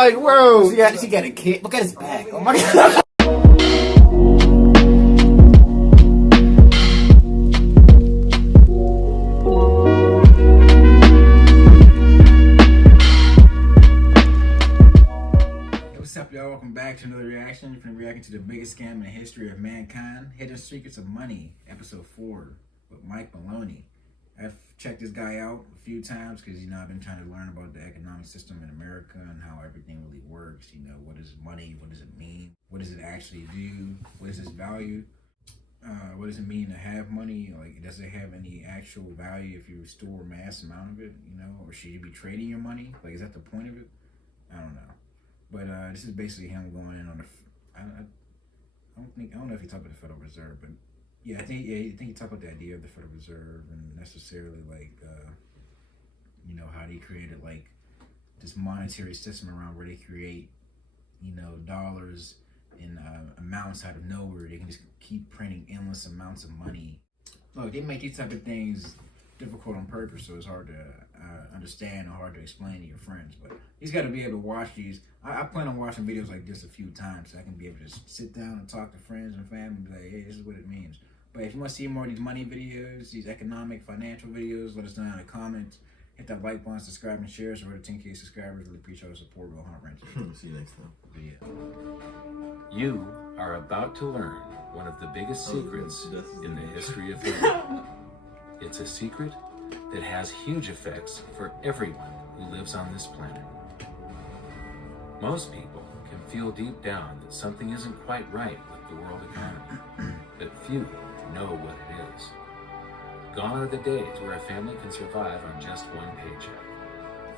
like, bro, yeah, she got a kid. Look at his back. Oh my god. What's up, y'all? Welcome back to another reaction. We're reacting to the biggest scam in the history of mankind, Hidden Secrets of Money, episode 4 with Mike Maloney. I've checked this guy out a few times because, I've been trying to learn about the economic system in America and how everything really works. What is money? What does it mean? What does it actually do? What is its value? What does it mean to have money? Like, does it have any actual value if you store a mass amount of it, or should you be trading your money? Like, is that the point of it? I don't know. But this is basically him going in on the. I don't know if he talked about the Federal Reserve, but I think he talked about the idea of the Federal Reserve and necessarily how they created this monetary system around where they create dollars in amounts out of nowhere. They can just keep printing endless amounts of money. Look, they make these type of things difficult on purpose, so it's hard to understand or hard to explain to your friends. But he's got to be able to watch these. I plan on watching videos like this a few times so I can be able to sit down and talk to friends and family and be like, hey, this is what it means. But if you want to see more of these money videos, these economic, financial videos, let us know in the comments. Hit that like button, subscribe, and share. So we're at 10K subscribers. Really appreciate your support. We'll hunt rent. See you next time. You are about to learn one of the biggest secrets in the history of the world. It's a secret that has huge effects for everyone who lives on this planet. Most people can feel deep down that something isn't quite right with the world economy, but few know what it is. Gone are the days where a family can survive on just one paycheck.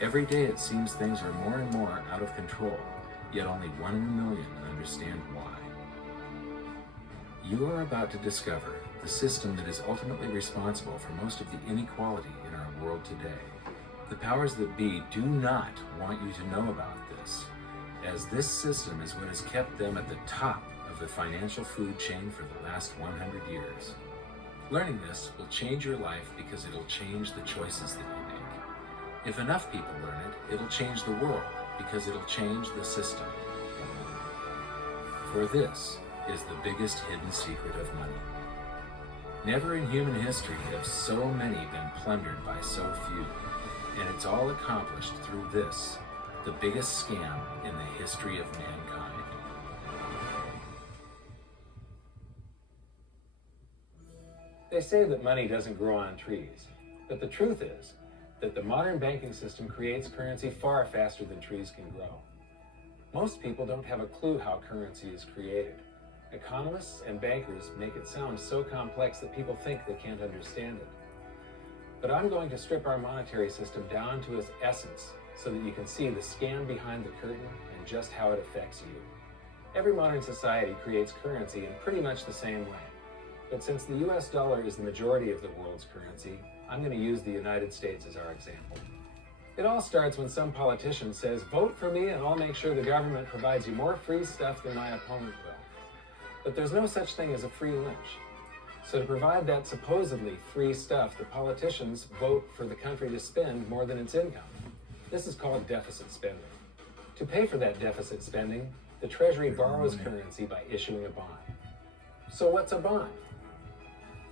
Every day it seems things are more and more out of control, yet only 1 in a million understand why. You are about to discover the system that is ultimately responsible for most of the inequality in our world today. The powers that be do not want you to know about this, as this system is what has kept them at the top of the financial food chain for the last 100 years. Learning this will change your life because it'll change the choices that you make. If enough people learn it, it'll change the world because it'll change the system. For this is the biggest hidden secret of money. Never in human history have so many been plundered by so few, and it's all accomplished through this, the biggest scam in the history of mankind. They say that money doesn't grow on trees, but the truth is that the modern banking system creates currency far faster than trees can grow. Most people don't have a clue how currency is created. Economists and bankers make it sound so complex that people think they can't understand it. But I'm going to strip our monetary system down to its essence so that you can see the scam behind the curtain and just how it affects you. Every modern society creates currency in pretty much the same way. But since the US dollar is the majority of the world's currency, I'm going to use the United States as our example. It all starts when some politician says, vote for me and I'll make sure the government provides you more free stuff than my opponent will. But there's no such thing as a free lunch. So to provide that supposedly free stuff, the politicians vote for the country to spend more than its income. This is called deficit spending. To pay for that deficit spending, the Treasury borrows currency by issuing a bond. So what's a bond?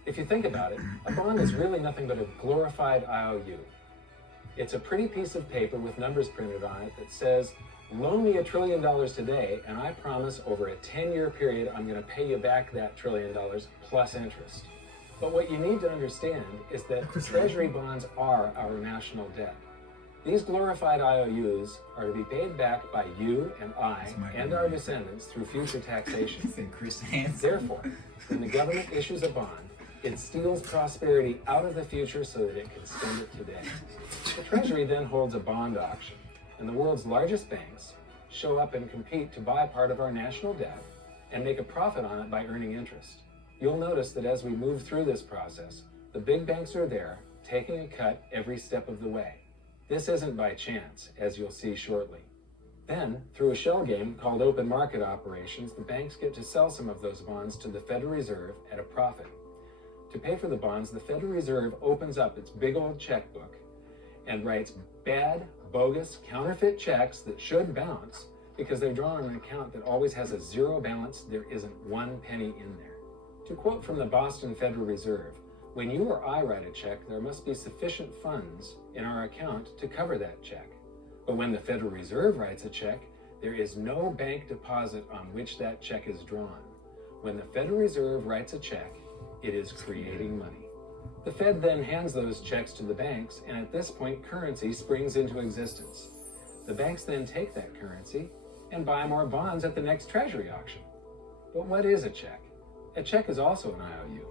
If you think about it, a bond is really nothing but a glorified IOU. It's a pretty piece of paper with numbers printed on it that says, loan me $1 trillion today, and I promise over a 10-year period, I'm going to pay you back that $1 trillion plus interest. But what you need to understand is that Treasury bonds are our national debt. These glorified IOUs are to be paid back by you and I and our descendants through future taxation. Therefore, when the government issues a bond, it steals prosperity out of the future so that it can spend it today. The Treasury then holds a bond auction, and the world's largest banks show up and compete to buy part of our national debt and make a profit on it by earning interest. You'll notice that as we move through this process, the big banks are there, taking a cut every step of the way. This isn't by chance, as you'll see shortly. Then, through a shell game called open market operations, the banks get to sell some of those bonds to the Federal Reserve at a profit. To pay for the bonds, the Federal Reserve opens up its big old checkbook and writes bad, bogus, counterfeit checks that should bounce because they're drawn on an account that always has a zero balance. There isn't one penny in there. To quote from the Boston Federal Reserve, when you or I write a check, there must be sufficient funds in our account to cover that check. But when the Federal Reserve writes a check, there is no bank deposit on which that check is drawn. When the Federal Reserve writes a check, it is creating money. The Fed then hands those checks to the banks, and at this point, currency springs into existence. The banks then take that currency and buy more bonds at the next Treasury auction. But what is a check? A check is also an IOU.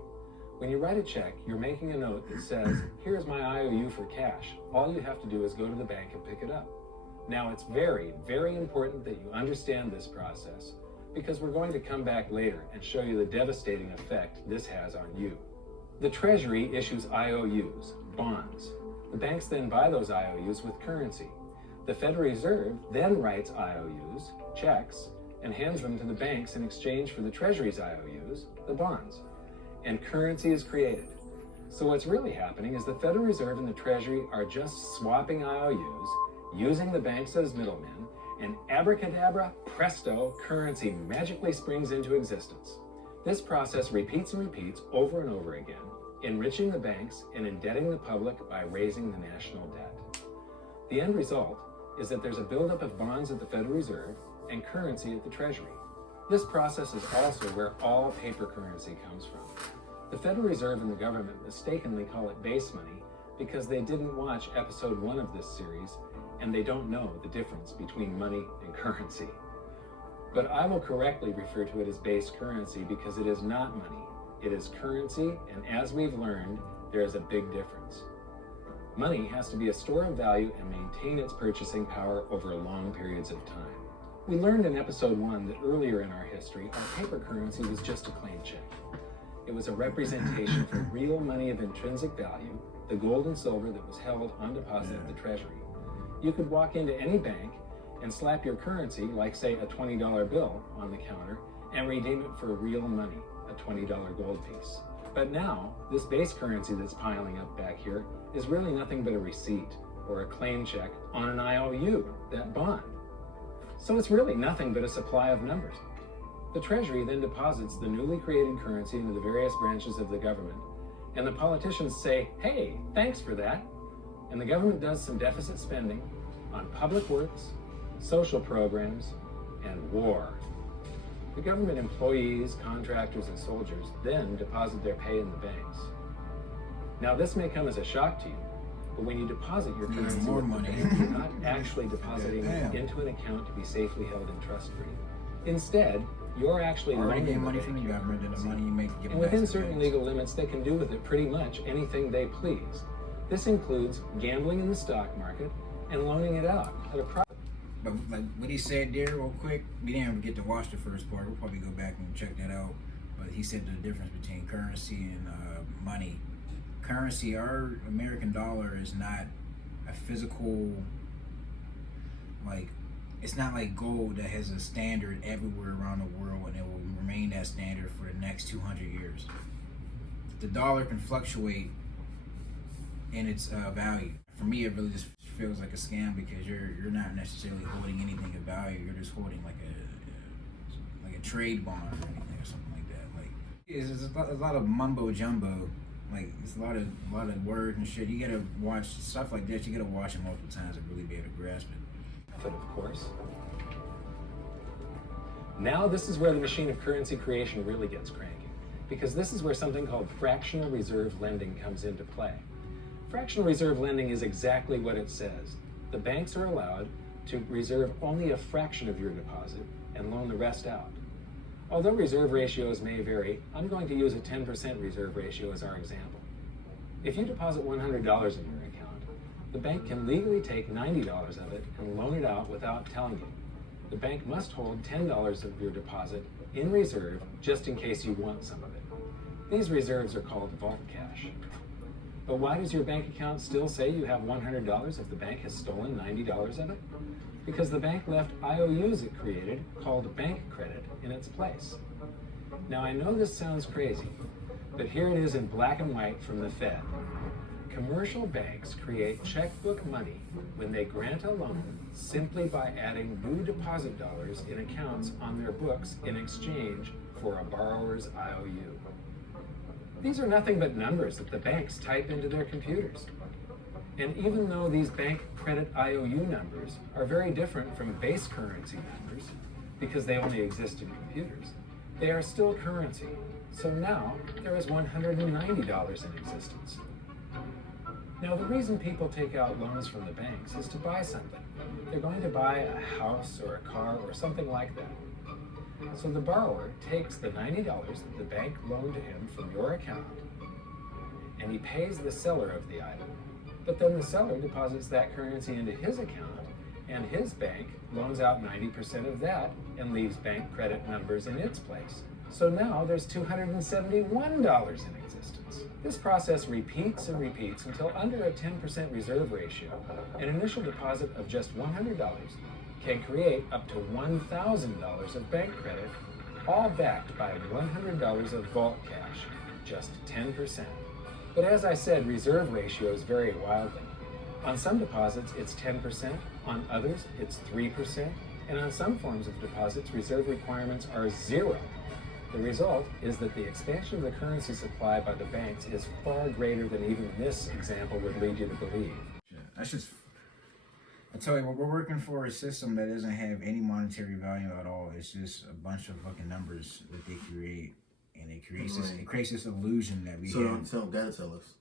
When you write a check, you're making a note that says, here's my IOU for cash. All you have to do is go to the bank and pick it up. Now, it's very, very important that you understand this process because we're going to come back later and show you the devastating effect this has on you. The Treasury issues IOUs, bonds. The banks then buy those IOUs with currency. The Federal Reserve then writes IOUs, checks, and hands them to the banks in exchange for the Treasury's IOUs, the bonds. And currency is created. So what's really happening is the Federal Reserve and the Treasury are just swapping IOUs, using the banks as middlemen, and abracadabra, presto, currency magically springs into existence. This process repeats and repeats over and over again, enriching the banks and indebting the public by raising the national debt. The end result is that there's a buildup of bonds at the Federal Reserve and currency at the Treasury. This process is also where all paper currency comes from. The Federal Reserve and the government mistakenly call it base money because they didn't watch episode 1 of this series and they don't know the difference between money and currency. But I will correctly refer to it as base currency because it is not money. It is currency, and as we've learned, there is a big difference. Money has to be a store of value and maintain its purchasing power over long periods of time. We learned in episode 1 that earlier in our history, our paper currency was just a claim check. It was a representation for real money of intrinsic value, the gold and silver that was held on deposit at the Treasury. You could walk into any bank and slap your currency, like say a $20 bill, on the counter and redeem it for real money, a $20 gold piece. But now, this base currency that's piling up back here is really nothing but a receipt or a claim check on an IOU, that bond. So it's really nothing but a supply of numbers. The Treasury then deposits the newly created currency into the various branches of the government, and the politicians say, hey, thanks for that. And the government does some deficit spending on public works, social programs, and war. The government employees, contractors, and soldiers then deposit their pay in the banks. Now, this may come as a shock to you, but when you deposit your currency more with money. the bank, you're not actually depositing it into an account to be safely held and trust-free. Instead, you're actually loaning getting money from the your government, and the money you make give and back to within the certain banks. legal limits, they can do with it pretty much anything they please. This includes gambling in the stock market and loaning it out at a profit. But like what he said there, real quick, we didn't ever get to watch the first part. We'll probably go back and check that out. But he said the difference between currency and money. Currency, our American dollar is not a physical, like, it's not like gold that has a standard everywhere around the world and it will remain that standard for the next 200 years. The dollar can fluctuate in its value. For me, it really just feels like a scam because you're not necessarily holding anything of value. You're just holding like a trade bond or anything or something like that. Like it's a lot of mumbo jumbo. Like it's a lot of words and shit. You gotta watch stuff like this. You gotta watch it multiple times to really be able to grasp it. Of course. Now this is where the machine of currency creation really gets cranky, because this is where something called fractional reserve lending comes into play. Fractional reserve lending is exactly what it says. The banks are allowed to reserve only a fraction of your deposit and loan the rest out. Although reserve ratios may vary, I'm going to use a 10% reserve ratio as our example. If you deposit $100 in your account, the bank can legally take $90 of it and loan it out without telling you. The bank must hold $10 of your deposit in reserve just in case you want some of it. These reserves are called vault cash. But why does your bank account still say you have $100 if the bank has stolen $90 of it? Because the bank left IOUs it created called bank credit in its place. Now I know this sounds crazy, but here it is in black and white from the Fed. Commercial banks create checkbook money when they grant a loan simply by adding new deposit dollars in accounts on their books in exchange for a borrower's IOU. These are nothing but numbers that the banks type into their computers. And even though these bank credit IOU numbers are very different from base currency numbers because they only exist in computers, they are still currency. So now there is $190 in existence. Now, the reason people take out loans from the banks is to buy something. They're going to buy a house or a car or something like that. So the borrower takes the $90 that the bank loaned to him from your account, and he pays the seller of the item. But then the seller deposits that currency into his account, and his bank loans out 90% of that and leaves bank credit numbers in its place. So now there's $271 in existence. This process repeats and repeats until under a 10% reserve ratio, an initial deposit of just $100 can create up to $1,000 of bank credit, all backed by $100 of vault cash, just 10%. But as I said, reserve ratios vary wildly. On some deposits, it's 10%, on others, it's 3%, and on some forms of deposits, reserve requirements are 0. The result is that the expansion of the currency supply by the banks is far greater than even this example would lead you to believe. That's just, I tell you what, we're working for a system that doesn't have any monetary value at all. It's just a bunch of fucking numbers that they create, and it creates this illusion that we have. So don't gotta tell us,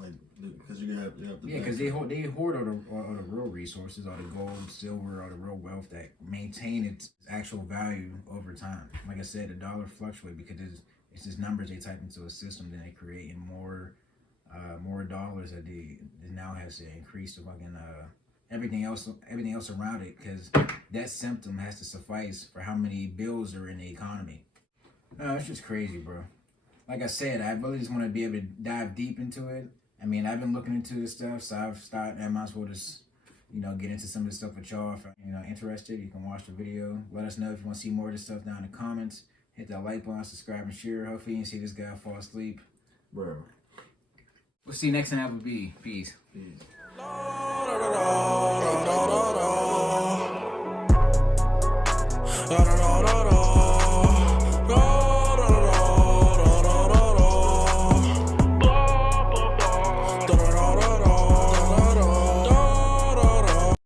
like, because you have the because they hoard all the real resources, all the gold, silver, all the real wealth that maintain its actual value over time. Like I said, the dollar fluctuates because it's just numbers they type into a system, then they create in more dollars that now has to increase the fucking everything else around it, because that symptom has to suffice for how many bills are in the economy. It's just crazy, bro. Like I said, I really just want to be able to dive deep into it. I mean, I've been looking into this stuff, so I might as well just, get into some of this stuff with y'all. If you're interested, you can watch the video. Let us know if you want to see more of this stuff down in the comments. Hit that like button, subscribe, and share. Hopefully you can see this guy fall asleep. Bro. We'll see you next time. Peace. Peace.